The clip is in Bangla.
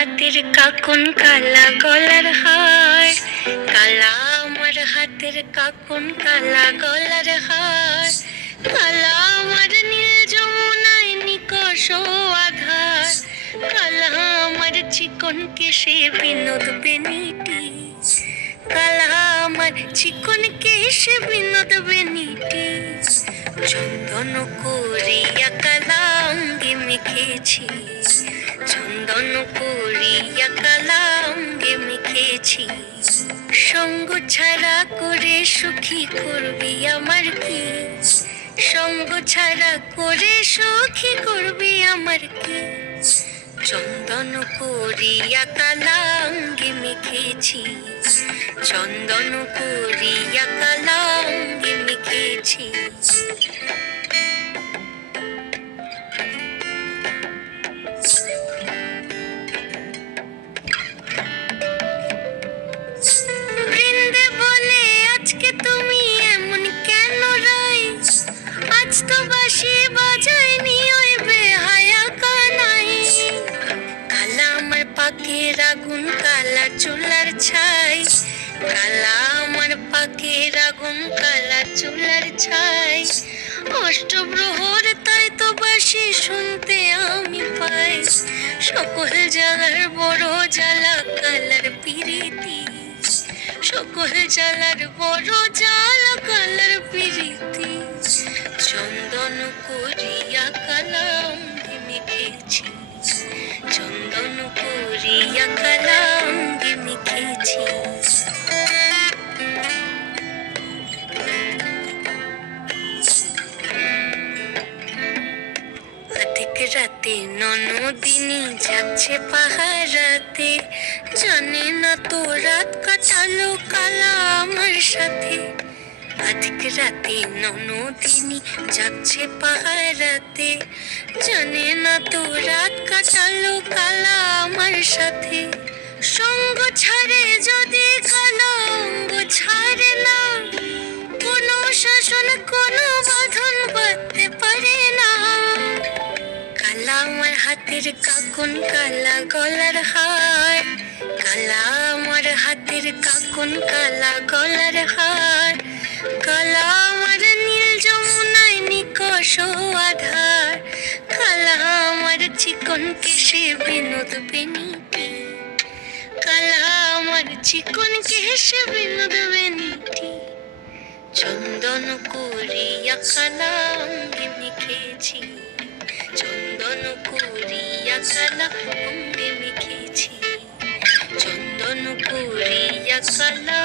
হাতের কাকন কালা গলার হার, কালা আমার হাতের কাকন কালা গলার হার, কালা আমার নীল যমুনায় নিকষ আধার, কালা আমার চিকন কেশে বিনোদ বেনিটি, কালা আমার চিকন কেশে বিনোদ বেনিটি, চন্দন করিয়া কালা অঙ্গে মেখেছি, চন্দন করিয়া কালা অঙ্গে মেখেছি, সঙ্গ ছাড়া করে সুখী করবি আমার কি, সঙ্গ ছাড়া করে সুখী করবি আমার কি, চন্দন করিয়া কালা অঙ্গে মেখেছি, চন্দন করিয়া কালা অঙ্গে মেখেছি। বৃন্দে বলে আজকে তুমি এমন কেন রাই, আজ তো বাঁশি বাজায়নি ওই বেহায়া কানাই, কালা আমার পাকের আগুন কালা চুলার ছাই, কালা আমার পাকের আগুন কালা চুলার ছাই, অষ্টপ্রহর তাই তো বাঁশি শুনতে আমি পাই, সকল জ্বালার বড় জ্বালা কালার পিরিতি, সকল জ্বালার বড় জ্বালা কালার পিরিতি, চন্দন করিয়া কালা অঙ্গে মেখেছি, চন্দন করিয়া কালা অঙ্গে মেখেছি। অধিক রাতে ননদিনী যাচ্ছে পাহারাতে, জানে না তো রাত কাটালো কালা আমার সাথে, অধিক রাতে ননদিনী যাচ্ছে পাহারাতে, জানে না তো রাত কাটালো কালা আমার সাথে, সঙ্গ ছাড়ে যদি কালা অঙ্গ ছাড়ে না, কোনো শাসন কোনো বাঁধন বাঁধতে পারে না, কালা আমার হাতের কাকন কালা গলার হার, কালা আমার হাতের কাকন কালা গলার হার, কালা আমার নীল যমুনায় নিকষ আধার, কালা আমার চিকন কেশে বিনোদ বেনিটি, কালা আমার চিকন কেশে বিনোদ বেনিটি, চন্দন করিয়া কালা অঙ্গে মেখেছি, চন্দন করিয়া কালা অঙ্গে মেখেছি, চন্দন করিয়া কালা